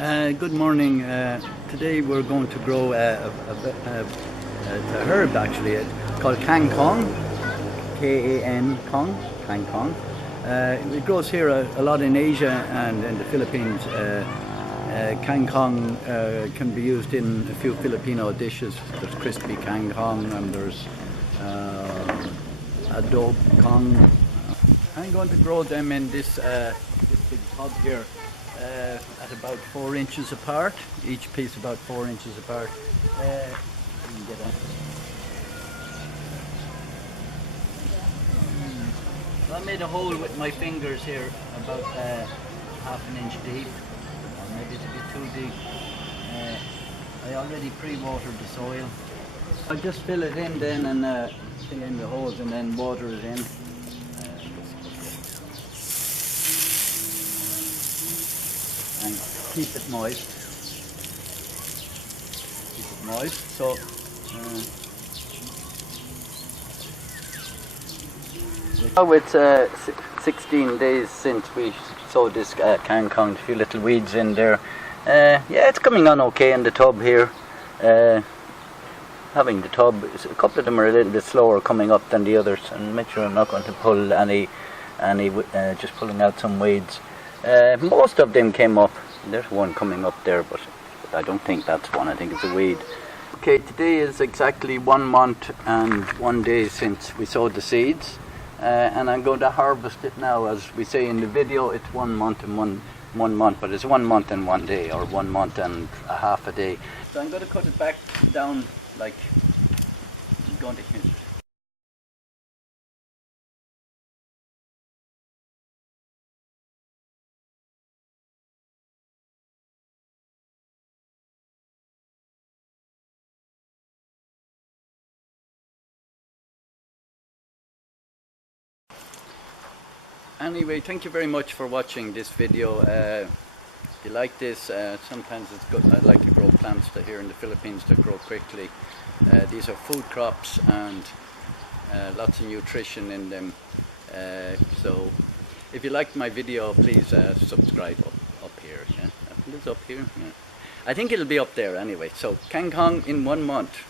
Good morning. Today we're going to grow a herb actually called Kangkong, K-A-N-Kong, Kangkong. It grows here a lot in Asia and in the Philippines. Kangkong can be used in a few Filipino dishes. There's crispy Kangkong and there's adobo Kong. I'm going to grow them in this big tub here. At about 4 inches apart, each piece about 4 inches apart. So I made a hole with my fingers here about half an inch deep, or maybe it's a bit too deep. I already pre-watered the soil. I'll just fill it in then and fill in the holes and then water it in. And keep it moist. Keep it moist. So now it's 16 days since we sowed this Kangkong. A few little weeds in there. Yeah, it's coming on okay in the tub here. Having the tub, a couple of them are a little bit slower coming up than the others, and make sure I'm not going to pull any just pulling out some weeds. Most of them came up. There's one coming up there, but I don't think that's one. I think it's a weed. Okay, today is exactly 1 month and 1 day since we sowed the seeds, and I'm going to harvest it now. As we say in the video, it's 1 month and one month, but it's 1 month and 1 day, or 1 month and a half a day. So I'm going to cut it back down like I'm going to hit. Anyway, thank you very much for watching this video. If you like this, sometimes it's good. I like to grow plants here in the Philippines that grow quickly. These are food crops and lots of nutrition in them. So if you liked my video, please subscribe up here. Yeah? It's up here. Yeah. I think it'll be up there anyway. So Kangkong in 1 month.